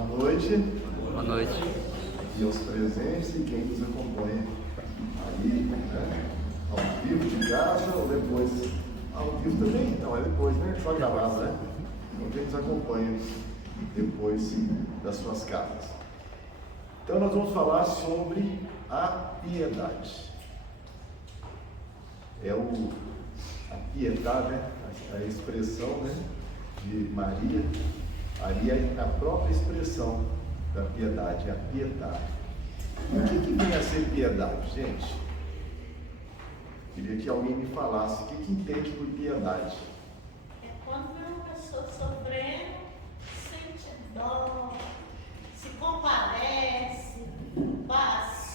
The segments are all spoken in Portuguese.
Boa noite. Boa noite. E aos presentes e quem nos acompanha aí, né? Ao vivo de casa ou depois. Ao vivo também? Não, é depois, né? Só gravado, né? Então quem nos acompanha depois das suas casas. Então nós vamos falar sobre a piedade. A piedade, né? A expressão, né? De Maria, ali é a própria expressão da piedade, a piedade. E o que vem a ser piedade, gente? Queria que alguém me falasse o que entende por piedade. É quando vê uma pessoa sofrendo, sente dó, se compadece,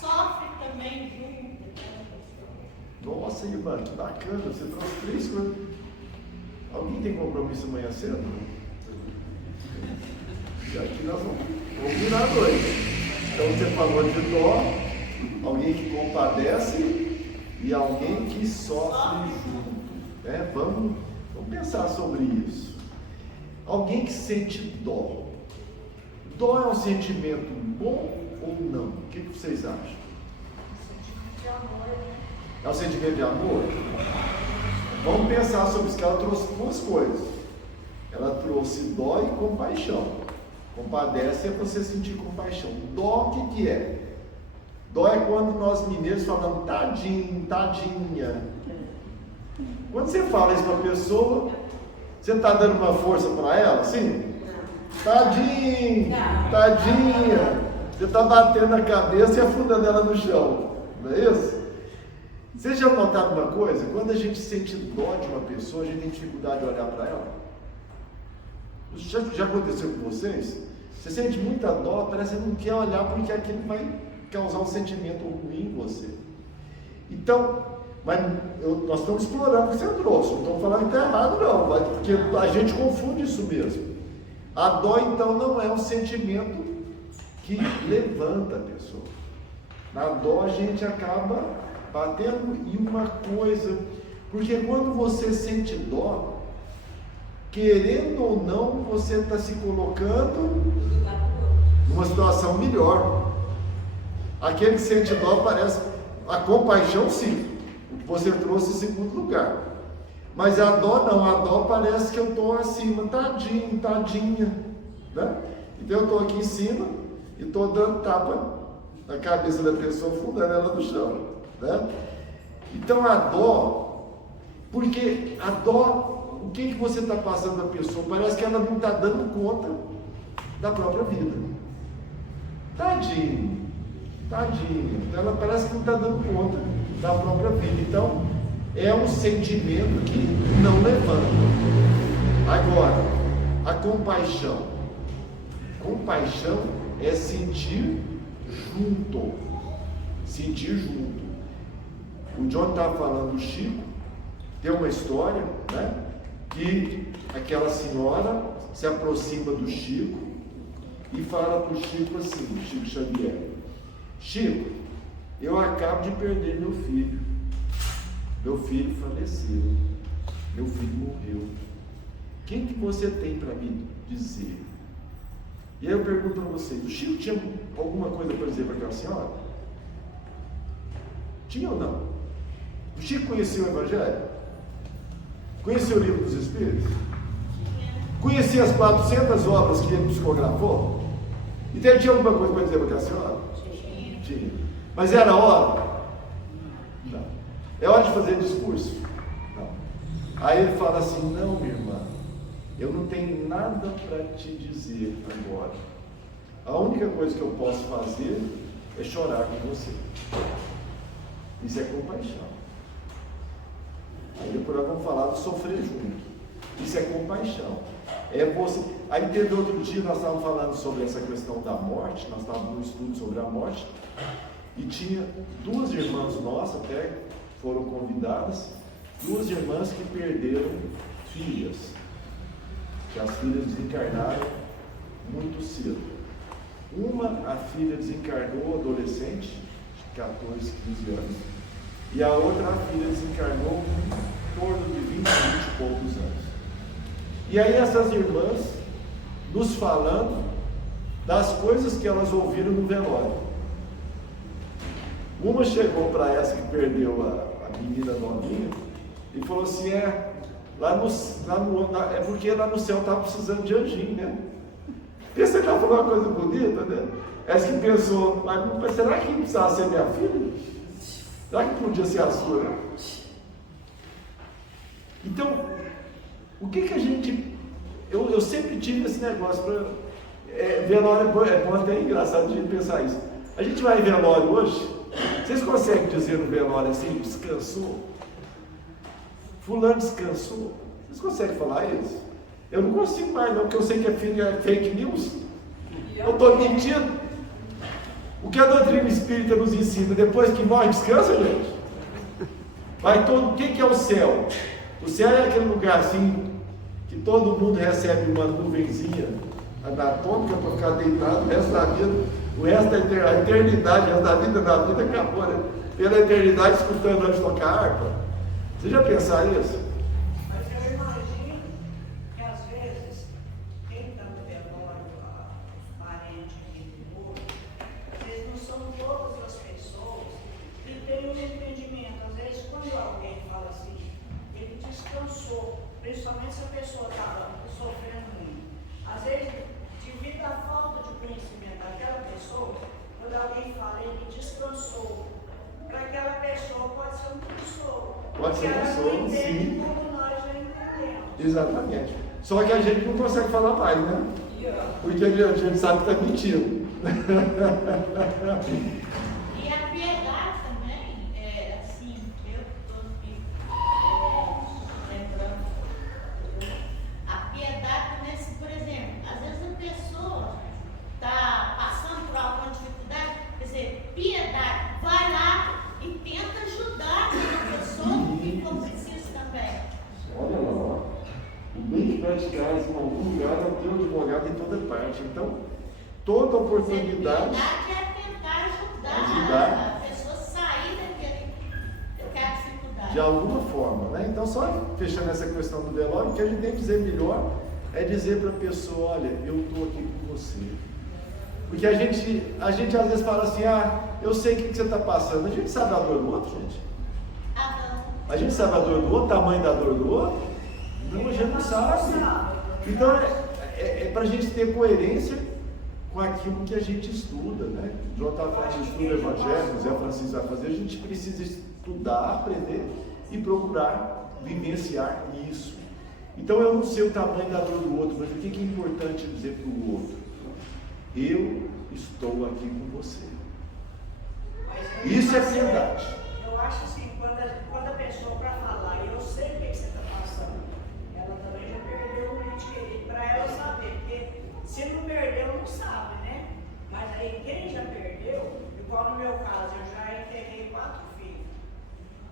sofre também junto. Nossa, Ivan, que bacana, você trouxe 3 coisas. Alguém tem compromisso amanhã cedo? E aqui nós vamos virar a noite. Então você falou de dó, alguém que compadece e alguém que sofre junto. Né? Vamos pensar sobre isso. Alguém que sente dó. Dó é um sentimento bom ou não? O que vocês acham? É um sentimento de amor? Vamos pensar sobre isso, que ela trouxe 2 coisas. Ela trouxe dó e compaixão. Compadece é você sentir compaixão. Dó, o que é? Dó é quando nós mineiros falamos tadinho, tadinha. Quando você fala isso para a pessoa, você está dando uma força para ela? Sim? Tadinho, tadinha. Você está batendo a cabeça e afundando ela no chão. Não é isso? Vocês já notaram uma coisa? Quando a gente sente dó de uma pessoa, a gente tem dificuldade de olhar para ela. Já aconteceu com vocês? Você sente muita dó, parece que não quer olhar porque aquilo vai causar um sentimento ruim em você. Então, nós estamos explorando o que você trouxe, não estamos falando que está errado não, porque a gente confunde isso mesmo. A dó então não é um sentimento que levanta a pessoa. Na dó a gente acaba batendo em uma coisa, porque quando você sente dó, querendo ou não, você está se colocando numa situação melhor. Aquele que sente dó parece, a compaixão sim, o que você trouxe em segundo lugar, mas a dó não, a dó parece que eu estou acima, tadinho, tadinha, né? Então eu estou aqui em cima e estou dando tapa na cabeça da pessoa, afundando ela no chão, né? Então a dó, porque a dó, o que você está passando a pessoa? Parece que ela não está dando conta da própria vida. Tadinho, tadinho. Ela parece que não está dando conta da própria vida. Então, é um sentimento que não levanta. Agora, a compaixão. Compaixão é sentir junto. Sentir junto. O John estava falando do Chico. Tem uma história, né? Que aquela senhora se aproxima do Chico e fala para o Chico assim, Chico Xavier: Chico, eu acabo de perder meu filho. Meu filho faleceu. Meu filho morreu. O que você tem para me dizer? E aí eu pergunto para vocês, o Chico tinha alguma coisa para dizer para aquela senhora? Tinha ou não? O Chico conhecia o Evangelho? Conhecia o Livro dos Espíritos? Conhecia as 400 obras que ele psicografou? Então ele tinha alguma coisa para dizer para aquela senhora? Tinha. Mas era hora? Não. É hora de fazer discurso? Não. Aí ele fala assim: não, minha irmã, eu não tenho nada para te dizer agora. A única coisa que eu posso fazer é chorar com você. Isso é compaixão. Aí depois nós vamos falar do sofrer junto. Isso é compaixão. É você. Aí teve outro dia, nós estávamos falando sobre essa questão da morte, nós estávamos num estudo sobre a morte, e tinha 2 irmãs nossas, até foram convidadas, 2 irmãs que perderam filhas, que as filhas desencarnaram muito cedo. A filha desencarnou adolescente, 14, 15 anos, e a outra filha desencarnou em torno de 20 e poucos anos. E aí essas irmãs, nos falando, das coisas que elas ouviram no velório. Uma chegou para essa que perdeu a menina novinha e falou assim: é porque lá no céu estava precisando de anjinho, né? Pensa que ela falou uma coisa bonita, né? Essa que pensou: mas será que precisava ser minha filha? Será que podia ser a sua, né? Então, o que a gente... Eu sempre tive esse negócio para... velório é bom, até engraçado de pensar isso. A gente vai em velório hoje, vocês conseguem dizer no velório assim: descansou? Fulano descansou? Vocês conseguem falar isso? Eu não consigo mais não, porque eu sei que é fake news. Eu estou mentindo. O que a doutrina espírita nos ensina? Depois que morre, descansa, gente? O que é o céu? O céu é aquele lugar assim, que todo mundo recebe uma nuvenzinha anatômica para ficar deitado o resto da vida, a eternidade, o resto da vida acabou, né? Pela eternidade escutando antes tocar harpa. Você já pensaram isso? Mas eu imagino que às vezes, quem está no velório, os parentes do morto, às vezes não são todas as pessoas que têm um entendimento. Às vezes, quando alguém fala assim, ele descansou, principalmente se a pessoa está sofrendo muito. Às vezes, devido à falta de conhecimento daquela pessoa, quando alguém fala, ele descansou, para aquela pessoa pode ser um consolo. Pode ser um consolo, sim. Como nós já entendemos. Exatamente. Só que a gente não consegue falar mais, né? Porque a gente sabe que está mentindo. E a piedade também, assim, eu estou lembrando, a piedade também, assim, por exemplo, às vezes a pessoa está passando por alguma dificuldade, quer dizer, piedade, vai lá e tenta ajudar a pessoa que for preciso também. Olha lá, o bem que praticares em algum lugar é o teu advogado em toda parte. Então, toda oportunidade. Piedade é tentar ajudar a pessoa a sair daquela dificuldade. De alguma forma, né? Então, só fechando essa questão do velório, o que a gente tem que dizer melhor é dizer para a pessoa: olha, eu estou aqui com você. Porque a gente às vezes fala assim: eu sei o que você está passando. A gente sabe a dor do outro, gente? A gente sabe a dor do outro, o tamanho da dor do outro? Não, a gente não sabe. Então, é para a gente ter coerência com aquilo que a gente estuda, né? O João estava falando de estudo evangélico, o Zé Francisco vai fazer. A gente precisa estudar, aprender e procurar vivenciar isso. Então, eu não sei o tamanho da dor do outro, mas o que é importante dizer para o outro? Eu estou aqui com você. Isso é piedade. Eu acho assim, quando a pessoa para falar, eu sei o que você está passando, ela também já perdeu o ente querido, para ela saber, porque se não perdeu, não sabe, né? Mas aí quem já perdeu, igual no meu caso, eu já enterrei 4 filhos.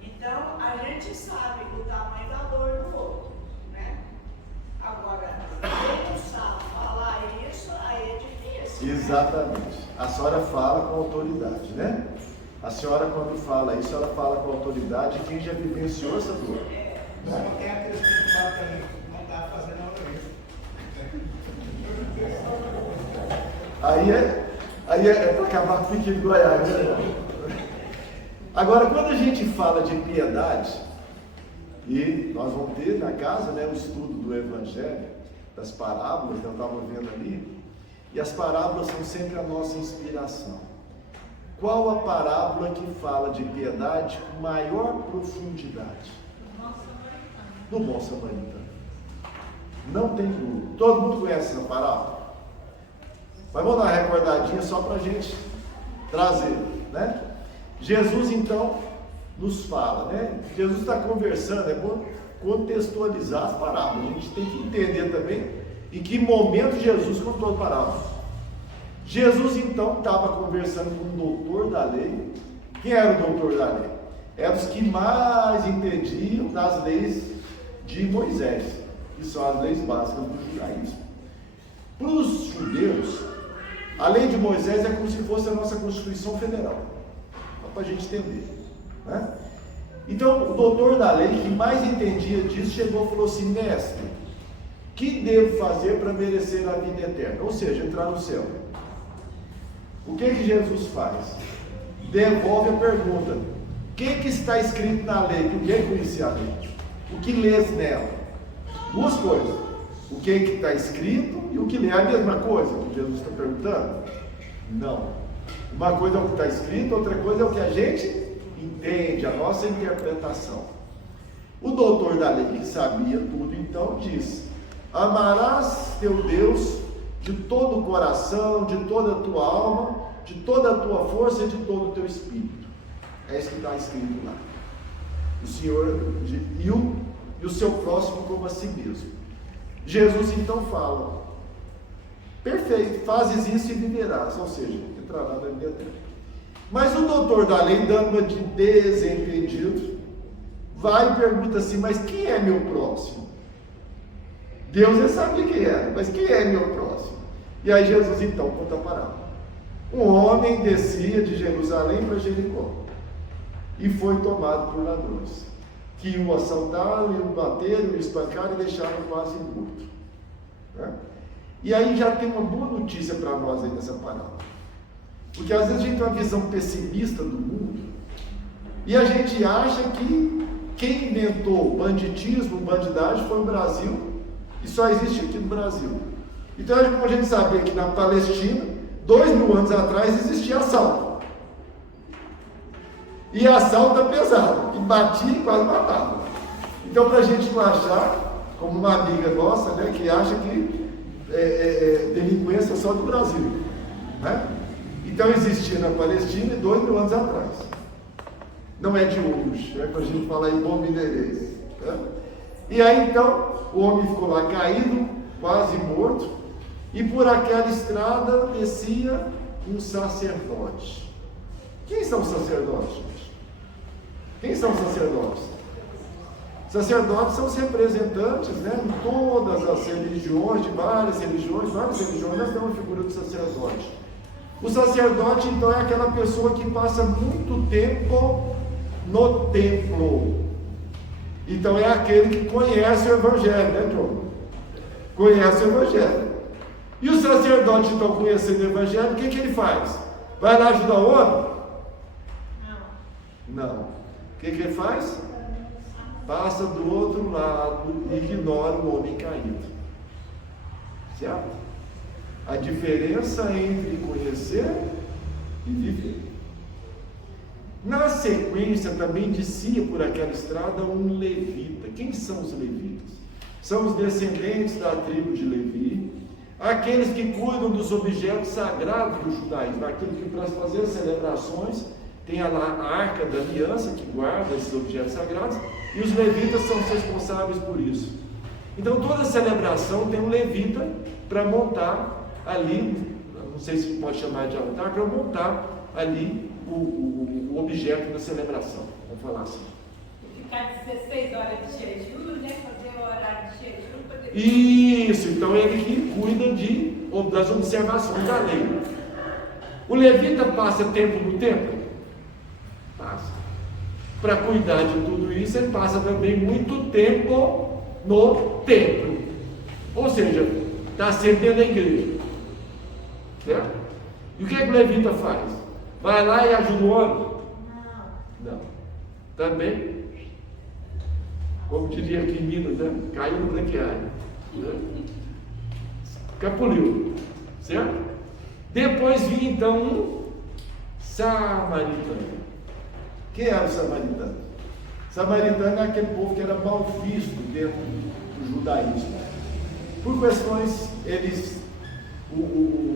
Então, a gente sabe o tamanho da dor do outro, né? Agora, quem não sabe falar isso, aí é difícil. Exatamente. A senhora fala com autoridade, né? A senhora, quando fala isso, ela fala com autoridade de quem já vivenciou essa dor. Só tem aqueles que falam também, não está fazendo nada isso. Aí é para acabar com o pique de Goiás, né? Agora, quando a gente fala de piedade, e nós vamos ter na casa, né, o estudo do Evangelho, das parábolas, que eu estava vendo ali, e as parábolas são sempre a nossa inspiração. Qual a parábola que fala de piedade com maior profundidade? Do bom samaritano. Não tem dúvida. Todo mundo conhece essa parábola? Mas vamos dar uma recordadinha só para a gente trazer, né? Jesus então nos fala, né? Jesus está conversando, é bom contextualizar as parábolas. A gente tem que entender também em que momento Jesus contou a parábola. Jesus então estava conversando com o doutor da lei. Quem era o doutor da lei? Era os que mais entendiam das leis de Moisés, que são as leis básicas do judaísmo. Para os judeus, a lei de Moisés é como se fosse a nossa Constituição Federal, só para a gente entender, né? Então, o doutor da lei, que mais entendia disso, chegou e falou assim: mestre, o que devo fazer para merecer a vida eterna? Ou seja, entrar no céu. O que Jesus faz? Devolve a pergunta: o que está escrito na lei? Ninguém conhecia a lei. O que lês nela? Duas coisas: o que está escrito e o que lê. É a mesma coisa que Jesus está perguntando? Não. Uma coisa é o que está escrito, outra coisa é o que a gente entende, a nossa interpretação. O doutor da lei, que sabia tudo, então diz: amarás teu Deus de todo o coração, de toda a tua alma, de toda a tua força e de todo o teu espírito. É isso que está escrito lá. O Senhor e o seu próximo como a si mesmo. Jesus então fala: perfeito, fazes isso e viverás, ou seja, entrará na vida eterna. Mas o doutor da lei, dando uma de desentendido, vai e pergunta assim: mas quem é meu próximo? Deus já sabia quem era, mas quem é meu próximo? E aí Jesus então conta a parábola. Um homem descia de Jerusalém para Jericó e foi tomado por ladrões, que o assaltaram, o bateram, o espancaram e deixaram quase morto. E aí já tem uma boa notícia para nós aí nessa parábola, porque às vezes a gente tem uma visão pessimista do mundo e a gente acha que quem inventou banditismo, bandidagem foi o Brasil e só existe aqui no Brasil. Então, como a gente sabia que na Palestina, 2000 anos atrás, existia assalto. E assalto é pesado, e batia e quase matava. Então, para a gente não achar, como uma amiga nossa, né, que acha que delinquência é só do Brasil, né? Então, existia na Palestina 2000 anos atrás. Não é de hoje, para a gente falar em bom mineirês. Né? E aí, então, o homem ficou lá caído, quase morto, e por aquela estrada descia um sacerdote. Quem são os sacerdotes, gente? Quem são os sacerdotes? Sacerdotes são os representantes, né, em todas as religiões, de várias religiões, nós temos a figura do sacerdote. O sacerdote, então, é aquela pessoa que passa muito tempo no templo. Então, é aquele que conhece o Evangelho, né, John? Conhece o Evangelho. E o sacerdote, então, conhecendo o Evangelho, o que ele faz? Vai lá ajudar o homem? Não. O que ele faz? Passa do outro lado e ignora o homem caído. Certo? A diferença entre conhecer e viver. Na sequência, também descia por aquela estrada um levita. Quem são os levitas? São os descendentes da tribo de Levi, aqueles que cuidam dos objetos sagrados do judaísmo, aqueles que para fazer as celebrações tem a arca da aliança que guarda esses objetos sagrados, e os levitas são os responsáveis por isso. Então toda celebração tem um levita para montar ali, não sei se pode chamar de altar, para montar ali o objeto da celebração, vamos falar assim. Ficar 16 horas de jejum, né? Fazer o horário de jejum para depois... Isso, então ele que cuida das observações da lei. O levita passa tempo no templo? Passa. Para cuidar de tudo isso, ele passa também muito tempo no templo. Ou seja, está sempre dentro da igreja. Certo? E o que o levita faz? Vai lá e ajuda o homem? Não. Também, como diria aqui em Minas, né? Caiu no branqueário. Né? Capuliu. Certo? Depois vinha então um samaritano. Quem era o samaritano? Samaritano é aquele povo que era mal visto dentro do judaísmo. Por questões,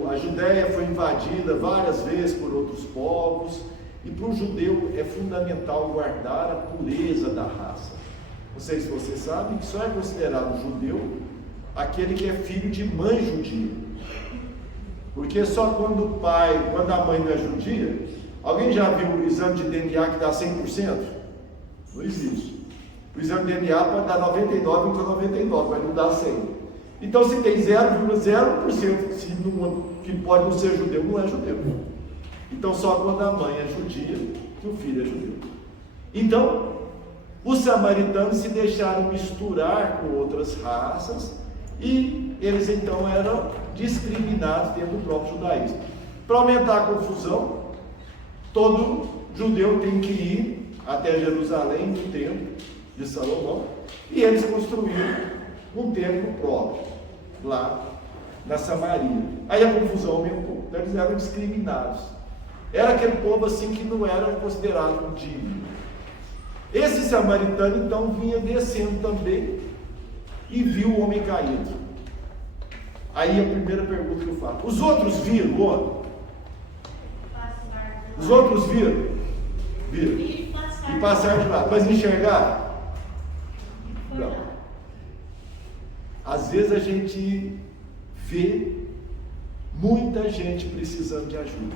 a Judéia foi invadida várias vezes por outros povos, e para o judeu é fundamental guardar a pureza da raça. Não sei se vocês sabem que só é considerado judeu aquele que é filho de mãe judia. Porque só quando a mãe não é judia. Alguém já viu o exame de DNA que dá 100%? Não existe. O exame de DNA pode dar 99,99, mas não dá 100. Então, se tem 0,0% que pode não ser judeu, não é judeu. Então, só quando a mãe é judia, que o filho é judeu. Então, os samaritanos se deixaram misturar com outras raças e eles, então, eram discriminados dentro do próprio judaísmo. Para aumentar a confusão, todo judeu tem que ir até Jerusalém, no templo de Salomão, e eles construíram um templo próprio, lá na Samaria. Aí a confusão aumentou, então eles eram discriminados. Era aquele povo assim que não era considerado digno. Esse samaritano então vinha descendo também e viu o homem caído. Aí a primeira pergunta que eu faço: os outros viram o homem? Os outros viram? Viram. E passaram de lá. Mas enxergaram? Não. Às vezes a gente vê muita gente precisando de ajuda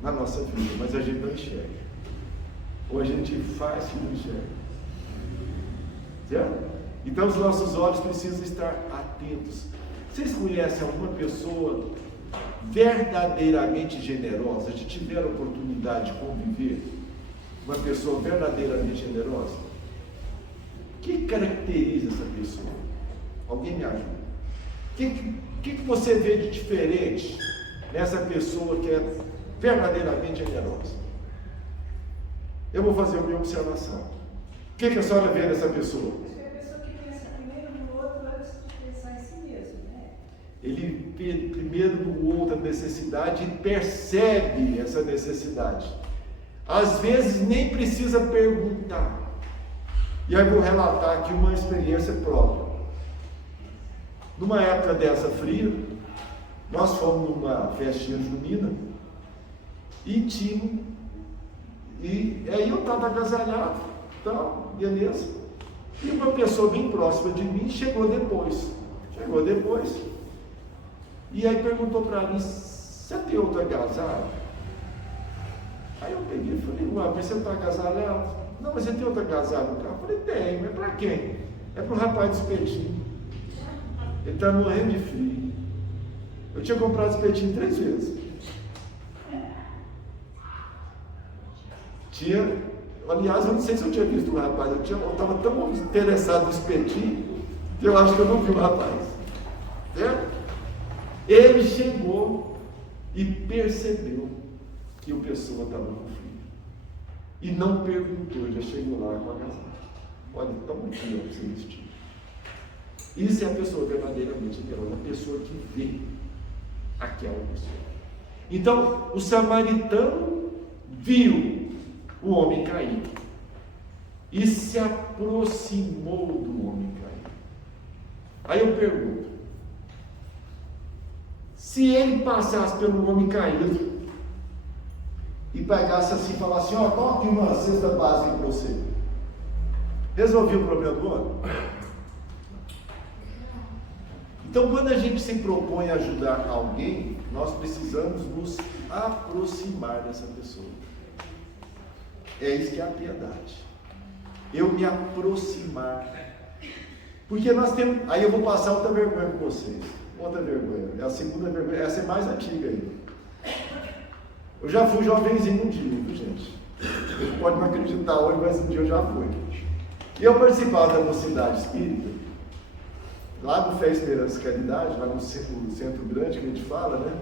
na nossa vida, mas a gente não enxerga. Ou a gente faz que não enxerga. Certo? Então os nossos olhos precisam estar atentos. Vocês conhecem alguma pessoa verdadeiramente generosa? Já tiveram oportunidade de conviver com uma pessoa verdadeiramente generosa? O que caracteriza essa pessoa? Alguém me ajuda? O que você vê de diferente nessa pessoa que é verdadeiramente generosa? Eu vou fazer a minha observação. O que a senhora vê nessa pessoa? Acho que é a pessoa que pensa primeiro no outro antes de pensar em si mesmo, né? Ele vê primeiro no outro a necessidade e percebe essa necessidade. Às vezes nem precisa perguntar. E aí eu vou relatar aqui uma experiência própria. Numa época dessa fria, nós fomos numa festinha junina e aí eu estava agasalhado, tal, beleza. E uma pessoa bem próxima de mim chegou depois. E aí perguntou para mim: você tem outro agasalho? Aí eu peguei e falei: ué, mas você não está agasalhado? Não, mas você tem outro agasalho no carro? Eu falei: tem, mas para quem? É para o rapaz do espetinho. Ele está morrendo de frio. Eu tinha comprado espetinho 3 vezes. Aliás, eu não sei se eu tinha visto o rapaz. Eu estava tão interessado no espetinho que eu acho que eu não vi o rapaz. Certo? Ele chegou e percebeu que o pessoa estava com frio. E não perguntou, já chegou lá com a agasalho. Olha, toma aqui para você vestir. Isso é a pessoa verdadeiramente generosa, a pessoa que vê aquela pessoa. Então, o samaritano viu o homem caído e se aproximou do homem caído. Aí eu pergunto: se ele passasse pelo homem caído e pegasse assim e falasse: ó, coloque uma cesta básica para você, resolveu o problema do homem? Então, quando a gente se propõe a ajudar alguém, nós precisamos nos aproximar dessa pessoa. É isso que é a piedade. Eu me aproximar. Porque nós temos... Aí eu vou passar outra vergonha com vocês. Outra vergonha. É a segunda vergonha. Essa é mais antiga ainda. Eu já fui jovenzinho um dia, viu, gente? Você pode não acreditar hoje, mas um dia eu já fui. E eu participava da Mocidade Espírita, lá no Fé Esperança e Caridade, lá no Centro Grande que a gente fala, né?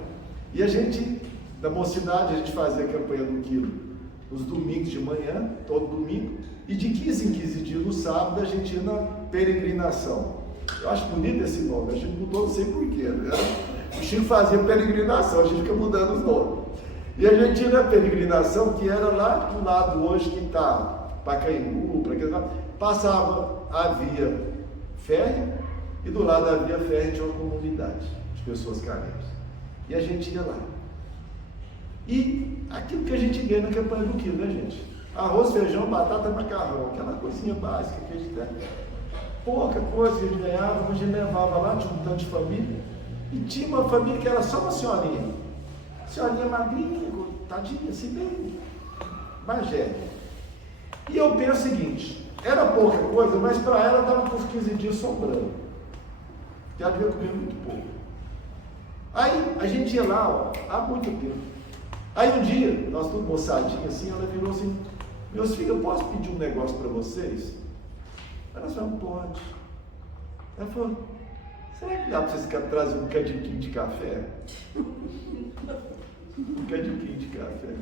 E a gente, da Mocidade, a gente fazia a campanha do quilo nos domingos de manhã, todo domingo, e de 15 em 15 dias, no sábado, a gente ia na peregrinação. Eu acho bonito esse nome, a gente mudou, não sei porquê, né? O Chico fazia peregrinação, a gente fica mudando os nomes. E a gente ia na peregrinação, que era lá do lado hoje que está Pacaembu, para aquele lado, passava a via férrea, e do lado da via férrea tinha uma comunidade de pessoas carentes. E a gente ia lá. E aquilo que a gente ganha na campanha do quilo, né, gente? Arroz, feijão, batata, macarrão, aquela coisinha básica que a gente tem. Pouca coisa que a gente ganhava, mas a gente levava lá, tinha um tanto de família. E tinha uma família que era só uma senhorinha. Senhorinha magrinha, tadinha, assim, bem magé. E eu penso o seguinte: era pouca coisa, mas para ela estava por 15 dias sobrando. Porque ela devia comer muito pouco. Aí a gente ia lá, ó, há muito tempo. Aí um dia, nós tudo moçadinho assim, ela virou assim: meus filhos, eu posso pedir um negócio para vocês? Ela falou: pode. Ela falou: será que dá para vocês trazer um cadiquinho de café? Um cadiquinho de café.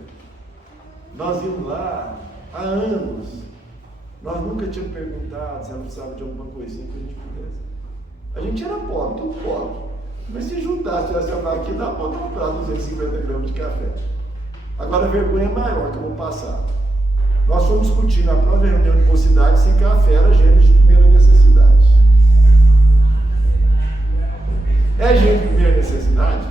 Nós íamos lá há anos. Nós nunca tínhamos perguntado se ela precisava de alguma coisinha que a gente pudesse. A gente era pobre, tudo pobre. Mas se juntasse, tivesse falar aqui, dá para comprar 250 gramas de café. Agora a vergonha é maior que eu vou passar. Nós fomos discutir na própria reunião de mocidade se café era gente de primeira necessidade. É gente de primeira necessidade?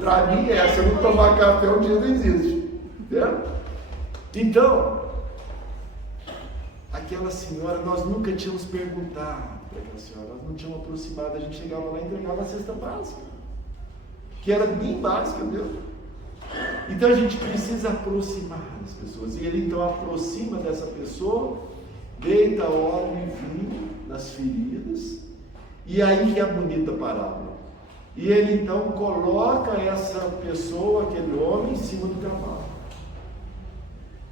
Para mim é, se eu não tomar café, o dia não existe. Certo? Então, aquela senhora, nós nunca tínhamos perguntado para aquela senhora, nós não tínhamos aproximado, a gente chegava lá e entregava a cesta básica, que era bem básica mesmo. Então a gente precisa aproximar as pessoas, e ele então aproxima dessa pessoa, deita óleo e vinho nas feridas, e aí que é a bonita parábola. E ele então coloca essa pessoa, aquele homem, em cima do cavalo.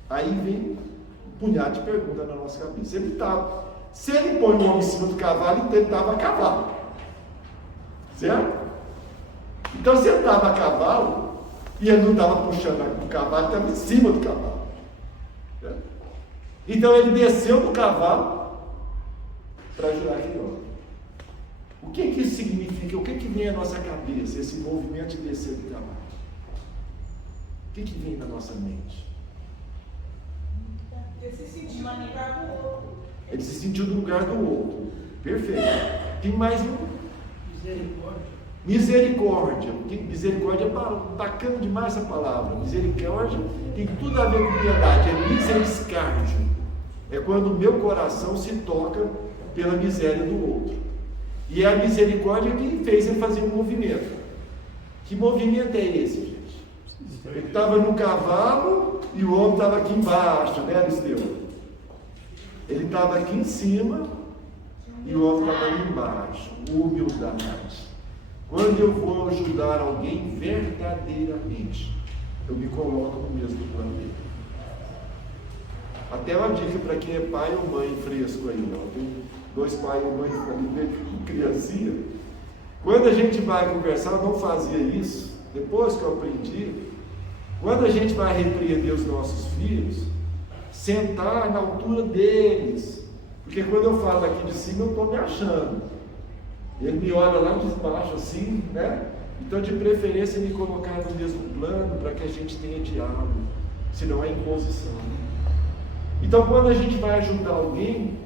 Aí vem um punhado de perguntas na nossa cabeça. Se ele põe o homem em cima do cavalo, então ele estava a cavalo. Certo? Então se ele estava a cavalo, e ele não estava puxando o cavalo, ele estava em cima do cavalo. Certo? Então ele desceu do cavalo para ajudar aquele homem. O que isso significa? O que vem à nossa cabeça, esse movimento de descer do cavalo? O que vem na nossa mente? Ele se sentiu no lugar do outro. Ele se sentiu no lugar do outro. Perfeito. Tem mais um. Misericórdia. Misericórdia é bacana demais essa palavra. Misericórdia tem tudo a ver com piedade. É miseriscárdio. É quando o meu coração se toca pela miséria do outro. E é a misericórdia que fez ele fazer um movimento. Que movimento é esse, gente? Ele estava no cavalo e o homem estava aqui embaixo, né, Aristeu? Ele estava aqui em cima e o homem estava ali embaixo. Humildade. Quando eu vou ajudar alguém verdadeiramente, eu me coloco no mesmo plano dele. Até uma dica para quem é pai ou mãe fresco aí, ó. Tem 2 pais ou mãe ali com criancinha. Quando a gente vai conversar, eu não fazia isso. Depois que eu aprendi, quando a gente vai repreender os nossos filhos, sentar na altura deles. Porque quando eu falo aqui de cima, eu estou me achando. Ele me olha lá de baixo assim, né? Então, de preferência, me colocar no mesmo plano para que a gente tenha diálogo. Senão é imposição. Então, quando a gente vai ajudar alguém,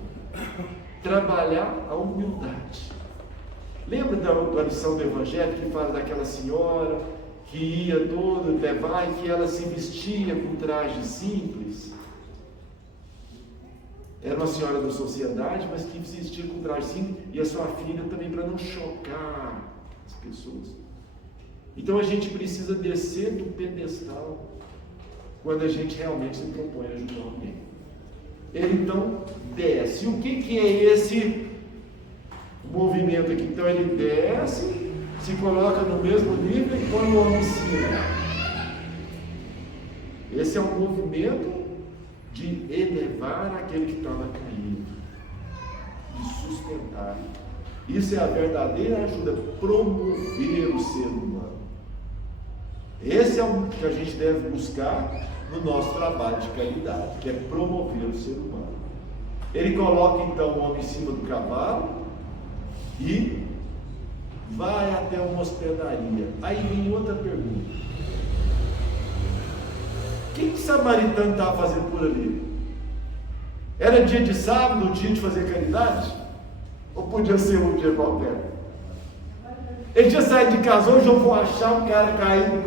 trabalhar a humildade. Lembra da lição do Evangelho que fala daquela senhora que ia todo levar e que ela se vestia com traje simples? Era uma senhora da sociedade, mas que se vestia com traje simples, e a sua filha também, para não chocar as pessoas. Então a gente precisa descer do pedestal quando a gente realmente se propõe a ajudar alguém. Ele então desce. E o que é esse movimento aqui? Então ele desce, se coloca no mesmo nível e põe o homem em cima. Esse é um movimento de elevar aquele que estava caído, de sustentar. Isso é a verdadeira ajuda, promover o ser humano. Esse é o que a gente deve buscar no nosso trabalho de caridade, que é promover o ser humano. Ele coloca então o homem em cima do cavalo e vai até uma hospedaria. Aí vem outra pergunta. O que o samaritano estava fazendo por ali? Era dia de sábado, dia de fazer caridade? Ou podia ser um dia qualquer? Ele tinha saído de casa, hoje eu vou achar um cara caído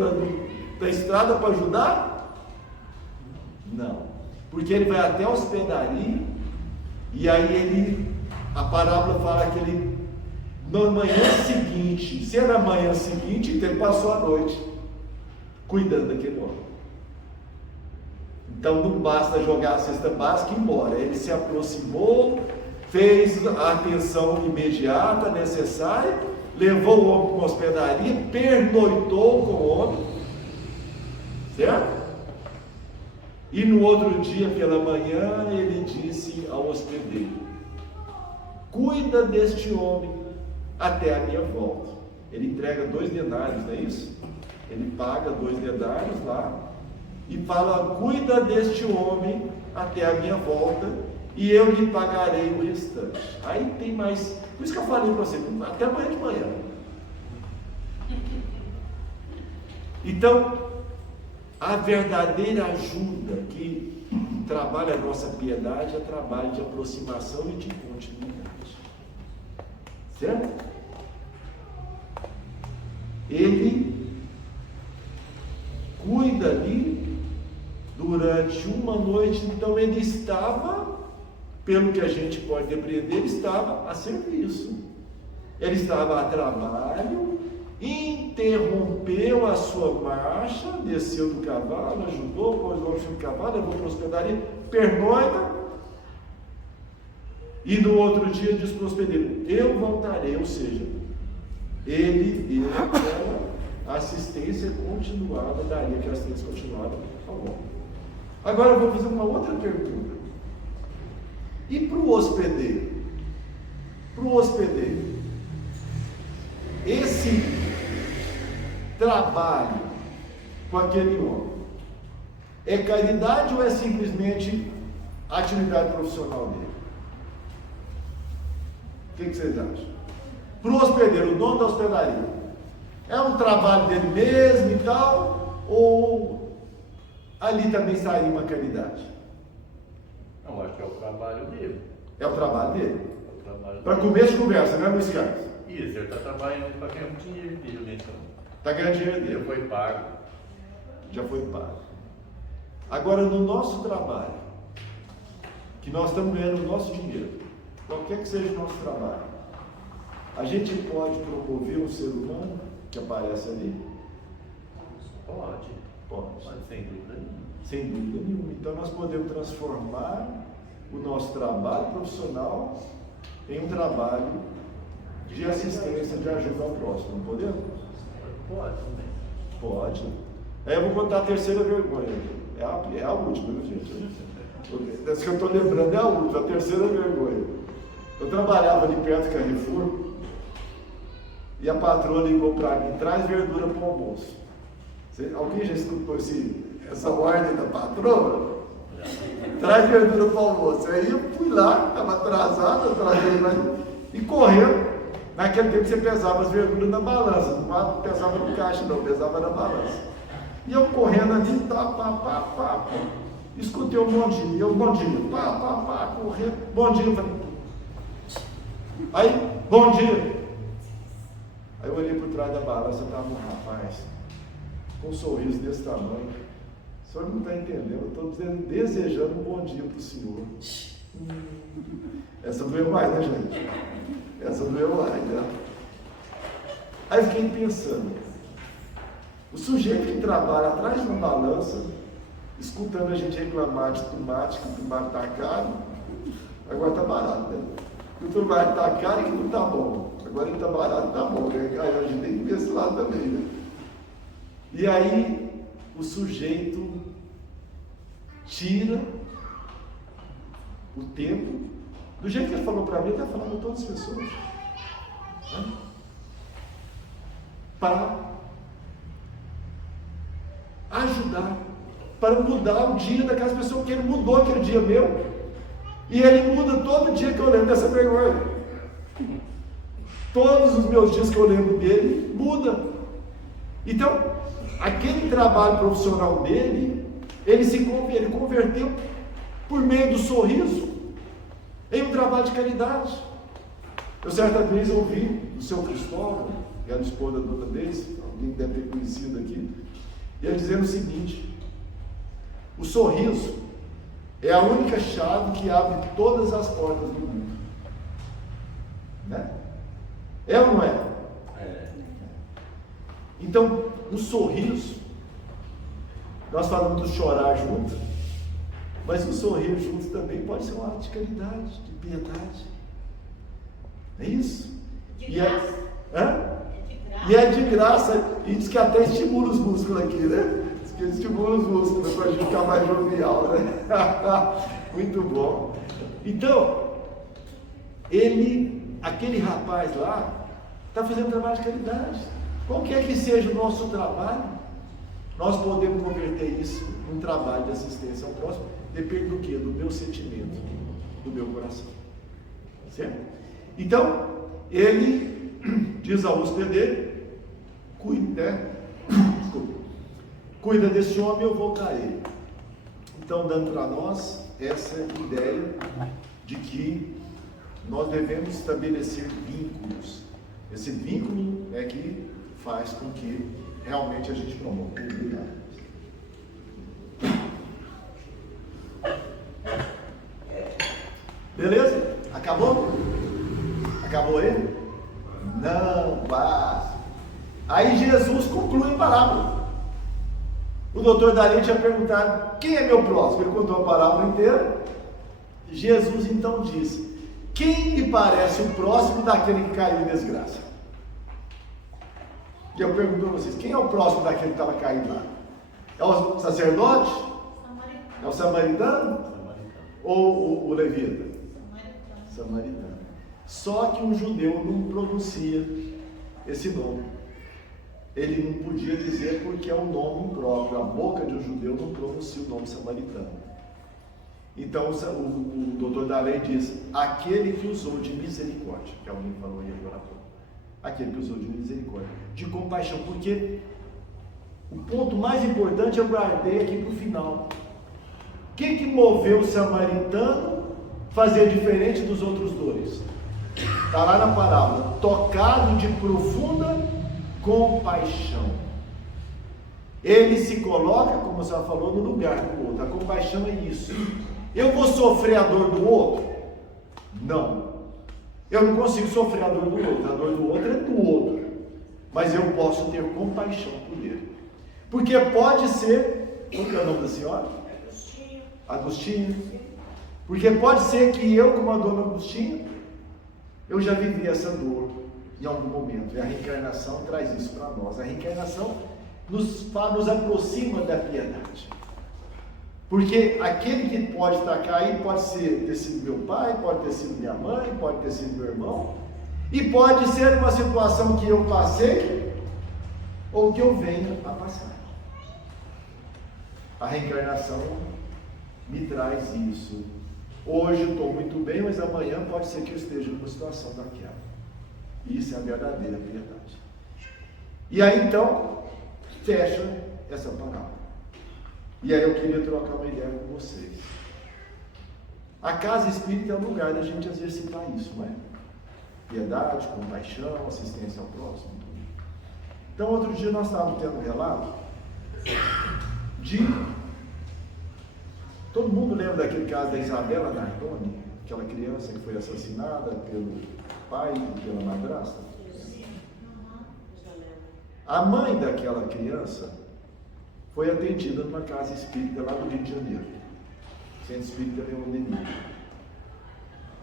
da estrada para ajudar? Não, porque ele vai até a hospedaria e aí a parábola fala que ele, na manhã seguinte, se era a manhã seguinte, então ele passou a noite cuidando daquele homem. Então não basta jogar a cesta básica e ir embora. Ele se aproximou, fez a atenção imediata, necessária, levou o homem para uma hospedaria, pernoitou com o homem, certo? E no outro dia pela manhã ele disse ao hospedeiro: cuida deste homem, até a minha volta. Ele entrega 2 denários, não é isso? Ele paga 2 denários lá e fala: cuida deste homem até a minha volta e eu lhe pagarei o restante. Aí tem mais, por isso que eu falei para você, até amanhã de manhã. Então, a verdadeira ajuda que trabalha a nossa piedade é trabalho de aproximação e de continuidade. Certo? Ele cuida ali durante uma noite, então ele estava, pelo que a gente pode depreender, ele estava a serviço. Ele estava a trabalho, interrompeu a sua marcha, desceu do cavalo, ajudou, pôs o homem do cavalo, levou para a hospedaria, pernoita, e no outro dia diz para o hospedeiro: eu voltarei, ou seja, ele deu aquela assistência continuada, daria que a assistência continuada ao longo. Agora eu vou fazer uma outra pergunta. E para o hospedeiro? Para o hospedeiro, esse trabalho com aquele homem é caridade ou é simplesmente atividade profissional dele? O que vocês acham? Para o hospedeiro, o dono da hospedaria, é um trabalho dele mesmo e tal, ou ali também sairia uma caridade? Não, acho que é o trabalho dele. É o trabalho dele? É o trabalho Para dele. começo de conversa, né, Luiz Carlos? Isso, ele está trabalhando para ganhar o dinheiro dele, né? Então, Está ganhando dinheiro ele dele. foi pago. Já foi pago. Agora, no nosso trabalho, que nós estamos ganhando o nosso dinheiro, qualquer que seja o nosso trabalho, a gente pode promover um ser humano que aparece ali? Pode. Pode. Sem dúvida nenhuma. Sem dúvida nenhuma. Então, nós podemos transformar o nosso trabalho profissional em um trabalho de assistência, de ajuda ao próximo. Não podemos? Pode também. Pode. Aí eu vou contar a terceira vergonha. É a última, viu, gente? Essa que eu estou lembrando é a última, a terceira vergonha. Eu trabalhava ali perto do Carrefour e a patroa ligou para mim: traz verdura para o almoço. Alguém já escutou essa ordem da patroa? Traz verdura para o almoço. Aí eu fui lá, estava atrasado, e correndo. Naquele tempo você pesava as verduras na balança, não pesava no caixa não, pesava na balança. E eu correndo ali, pá, escutei um bom dia, pá, correndo, bom dia, eu falei, aí, bom dia. Aí eu olhei por trás da balança, estava um rapaz, com um sorriso desse tamanho. O senhor não está entendendo, eu estou desejando um bom dia para o senhor. Essa doeu mais, né, gente? Essa doeu mais, né? Aí eu fiquei pensando, o sujeito que trabalha atrás de uma balança, escutando a gente reclamar de tomate, que o tomate está caro, agora está barato, né? Que o tomate está caro e que não está bom. Agora ele está barato e está bom, né? Aí a gente tem que ver esse lado também, né? E aí o sujeito tira o tempo, do jeito que ele falou para mim, ele está falando para todas as pessoas, né? Para ajudar, para mudar o dia daquelas pessoas, porque ele mudou aquele dia meu, e ele muda todo dia que eu lembro dessa vergonha. Todos os meus dias que eu lembro dele, muda. Então, aquele trabalho profissional dele, ele converteu por meio do sorriso em um trabalho de caridade. Eu certa vez ouvi do seu Cristóvão, que era a esposa da dona Deise, alguém deve ter conhecido aqui, e ele dizendo o seguinte: o sorriso é a única chave que abre todas as portas do mundo. Né? É ou não é? É. Então, o sorriso, nós falamos do chorar junto, mas o sorrir junto também pode ser um ato de caridade, de piedade. É isso? De E graça. Hã? É de graça. E é de graça, e diz que até estimula os músculos aqui, né? Diz que estimula os músculos para a gente ficar mais jovial, né? Muito bom. Então, aquele rapaz lá, Está fazendo trabalho de caridade. Qualquer que seja o nosso trabalho, nós podemos converter isso num trabalho de assistência ao próximo. Depende do quê? Do meu sentimento, do meu coração. Certo? Então, ele diz ao hospedeiro, cuida desse homem, eu vou cair. Então, dando para nós essa ideia de que nós devemos estabelecer vínculos. Esse vínculo é que faz com que realmente a gente promova. Beleza? Acabou? Acabou ele? Não, quase. Aí Jesus conclui a parábola. O doutor Dali tinha perguntado, quem é meu próximo? Ele contou a parábola inteira. Jesus então disse, quem lhe parece o próximo daquele que caiu em desgraça? E eu pergunto a vocês, quem é o próximo daquele que estava caído lá? É o sacerdote? É o samaritano? Ou o levita? Samaritano. Só que um judeu não pronuncia esse nome. Ele não podia dizer porque é um nome impróprio. A boca de um judeu não pronuncia o nome samaritano. Então o doutor da lei diz, aquele que usou de misericórdia, que alguém falou aí agora há pouco. Aquele que usou de misericórdia, de compaixão, porque o ponto mais importante eu guardei aqui para o final. O que moveu o samaritano fazer diferente dos outros dois? Está lá na parábola, tocado de profunda compaixão. Ele se coloca, como você falou, no lugar do outro. A compaixão é isso. Eu vou sofrer a dor do outro? Não. Eu não consigo sofrer a dor do outro. A dor do outro é do outro. Mas eu posso ter compaixão por ele. Porque pode ser... Qual que é o nome da senhora? Agostinho. Porque pode ser que eu, como a dona Agostinho, eu já vivi essa dor em algum momento. E a reencarnação traz isso para nós. A reencarnação nos aproxima da piedade. Porque aquele que pode estar caído pode ter sido meu pai, pode ter sido minha mãe, pode ter sido meu irmão, e pode ser uma situação que eu passei ou que eu venha a passar. A reencarnação me traz isso. Hoje eu estou muito bem, mas amanhã pode ser que eu esteja numa situação daquela. Isso é a verdadeira piedade. E aí então, fecha essa parábola. E aí eu queria trocar uma ideia com vocês. A casa espírita é o lugar da gente exercitar isso, não é? Piedade, compaixão, assistência ao próximo. Então outro dia nós estávamos tendo um relato de... Todo mundo lembra daquele caso da Isabela Nardoni? Aquela criança que foi assassinada pelo pai e pela madrasta? A mãe daquela criança foi atendida numa casa espírita lá no Rio de Janeiro, Centro Espírita Leão Denis.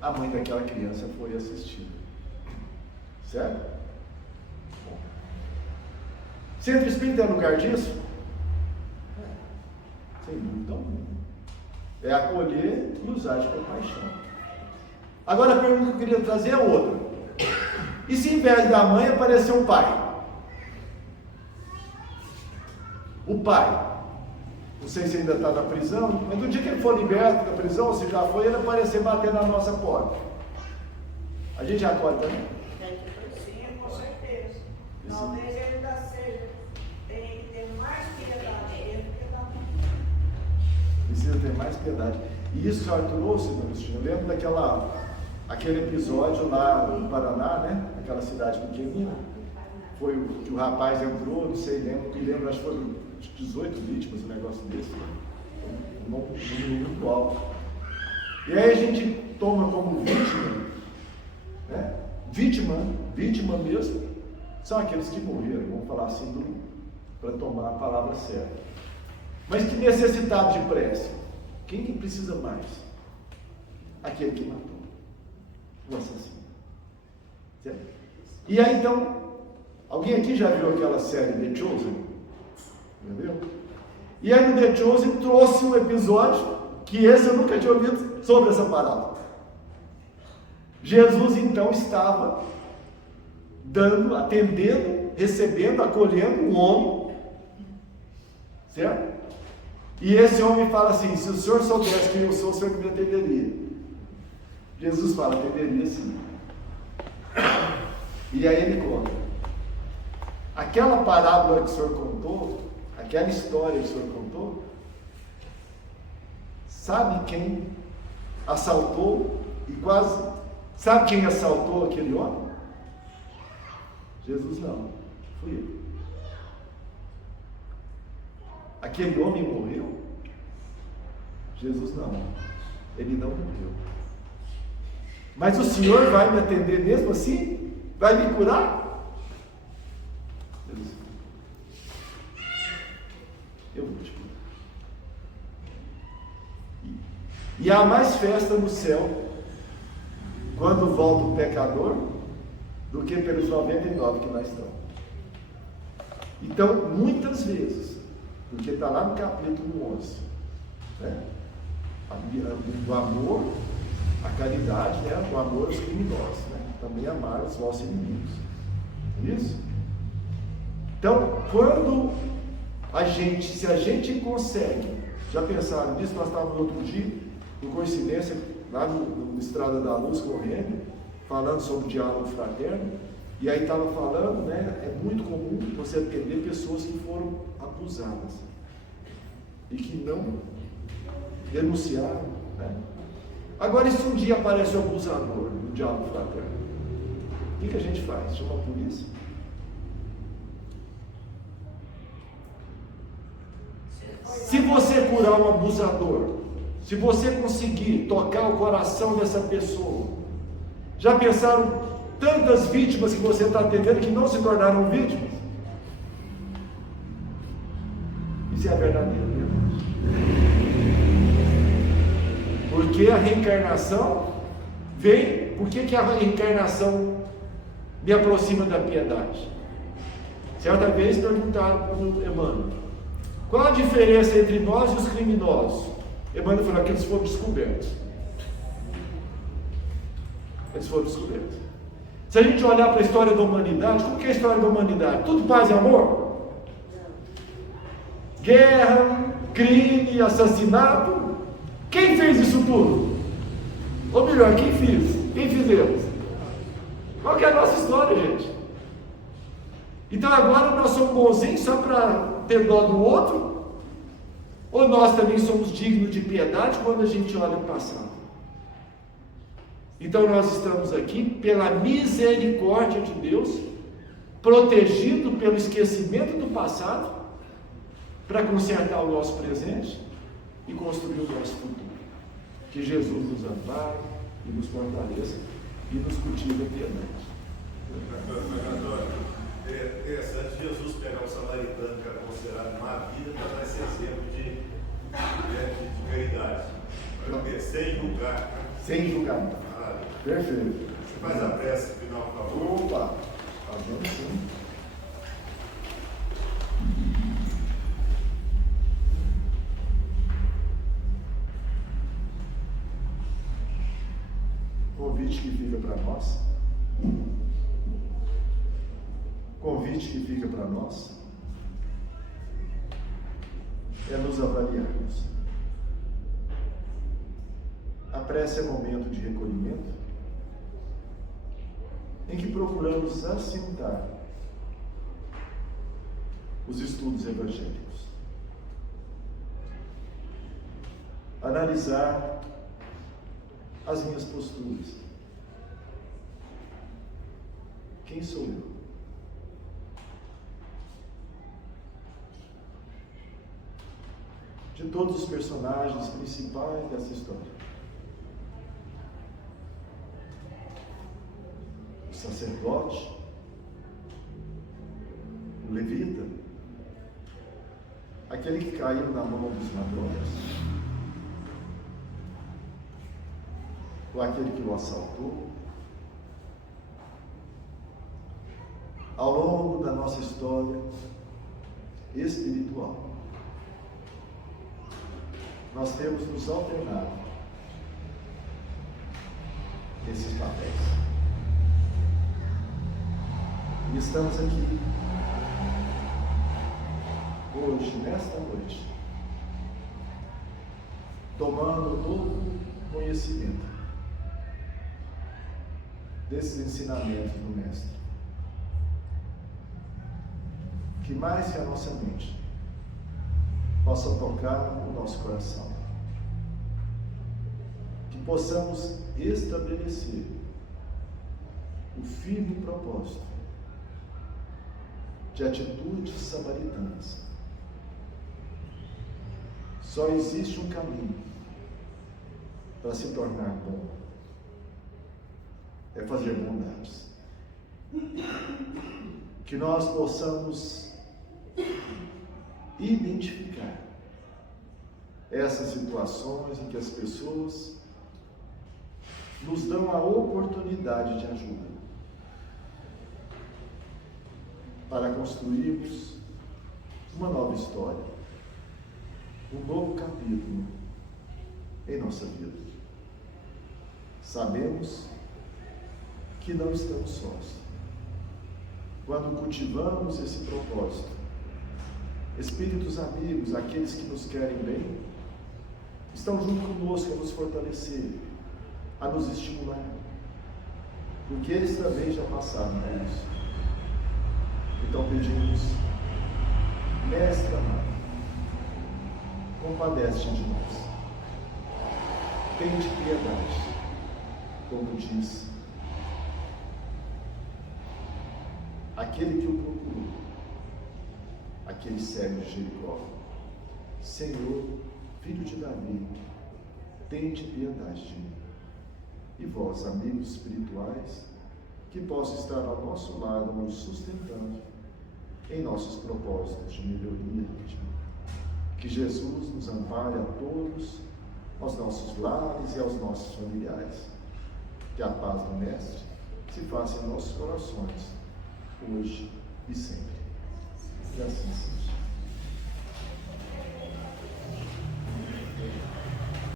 A mãe daquela criança foi assistida. Certo? Bom. Centro Espírita é lugar disso? Sem dúvida alguma. É acolher e usar de compaixão. Agora a pergunta que eu queria trazer é outra. E se em vez da mãe apareceu o pai? O pai, não sei se ainda está na prisão, mas no dia que ele for liberto da prisão, se já foi, ele aparecer batendo na nossa porta. A gente acolhe também? Sim, com certeza. Talvez ele ainda seja, tem que ter mais piedade dele do que da mãe. Precisa ter mais piedade. E isso, senhora, trouxe, meu Agostinho, eu lembro aquele episódio lá no Paraná, né? Aquela cidade pequenina. Foi que o rapaz entrou, não sei, me lembro, acho que foram 18 vítimas, um negócio desse. Um número muito alto. E aí a gente toma como vítima, né? Vítima mesmo, são aqueles que morreram, vamos falar assim, para tomar a palavra certa. Mas que necessitado de prece? Quem que precisa mais? Aquele que matou, o assassino. Certo? E aí então, alguém aqui já viu aquela série The Chosen? Entendeu? E aí no The Chosen trouxe um episódio que esse eu nunca tinha ouvido sobre essa parábola. Jesus então estava dando, atendendo, recebendo, acolhendo um homem, certo? E esse homem fala assim: se o senhor soubesse quem eu sou, o senhor que me atenderia. Jesus fala: atenderia sim. E aí ele conta: aquela parábola que o senhor contou, aquela história que o senhor contou, sabe quem assaltou e quase... Sabe quem assaltou aquele homem? Jesus não, fui eu. Aquele homem morreu? Jesus não, ele não morreu. Mas o Senhor vai me atender mesmo assim? Vai me curar? Jesus, eu vou te curar. E há mais festa no céu quando volta o pecador do que pelos 99 que lá estão. Então, muitas vezes, porque está lá no capítulo 11, né? O amor, a caridade, né? O amor aos criminosos, né? Também amar os vossos inimigos. Isso? Então, quando se a gente consegue, já pensaram nisso? Nós estávamos no outro dia, por coincidência, lá no Estrada da Luz, correndo, falando sobre o diálogo fraterno, e aí estava falando, né? É muito comum você atender pessoas que foram abusadas e que não denunciaram, né? Agora, e se um dia aparece o abusador no diálogo fraterno? O que a gente faz? Chama a polícia? Se você curar um abusador, se você conseguir tocar o coração dessa pessoa, já pensaram tantas vítimas que você está atendendo que não se tornaram vítimas? Isso é a verdadeira verdade. Porque a reencarnação vem. Por que a reencarnação me aproxima da piedade? Certa vez perguntaram para o Emmanuel: qual a diferença entre nós e os criminosos? Emmanuel falou que eles foram descobertos. Eles foram descobertos. Se a gente olhar para a história da humanidade, como que é a história da humanidade? Tudo paz e amor? Guerra, crime, assassinato. Quem fez isso tudo? Ou melhor, quem fez? Quem fizemos? Qual que é a nossa história, gente? Então agora nós somos bonzinhos só para ter dó do outro? Ou nós também somos dignos de piedade quando a gente olha o passado? Então nós estamos aqui pela misericórdia de Deus, protegido pelo esquecimento do passado, para consertar o nosso presente e construir o nosso futuro. Que Jesus nos ampare e nos fortaleça e nos cultive a piedade. É interessante Jesus pegar o samaritano, que era considerado má vida, para dar esse exemplo de caridade. Sem julgar. Sem julgamento. Perfeito. Você faz a prece final, por favor. Opa! Fazendo sim. Convite que fica para nós. Convite que fica para nós é nos avaliarmos. A prece é momento de recolhimento em que procuramos assentar os estudos evangélicos, analisar as minhas posturas. Quem sou eu? De todos os personagens principais dessa história. O sacerdote, o levita, aquele que caiu na mão dos ladrões, ou aquele que o assaltou. Ao longo da nossa história espiritual, nós temos nos alternado esses papéis. E estamos aqui, hoje, nesta noite, tomando todo conhecimento desses ensinamentos do Mestre. Que mais que a nossa mente possa tocar o nosso coração. Que possamos estabelecer o firme propósito de atitudes samaritanas. Só existe um caminho para se tornar bom. É fazer bondades. Que nós possamos identificar essas situações em que as pessoas nos dão a oportunidade de ajuda para construirmos uma nova história, um novo capítulo em nossa vida. Sabemos que não estamos sós. Quando cultivamos esse propósito, espíritos amigos, aqueles que nos querem bem, estão junto conosco a nos fortalecer, a nos estimular, porque eles também já passaram por isso. Então pedimos, Mestre amado, compadece de nós, tende piedade, como diz aquele que o procurou, aquele servo de Jericó: Senhor, filho de Davi, tende piedade de mim. E vós, amigos espirituais, que possa estar ao nosso lado, nos sustentando em nossos propósitos de melhoria íntima. Que Jesus nos ampare a todos, aos nossos lares e aos nossos familiares. Que a paz do Mestre se faça em nossos corações, hoje e sempre. E assim seja.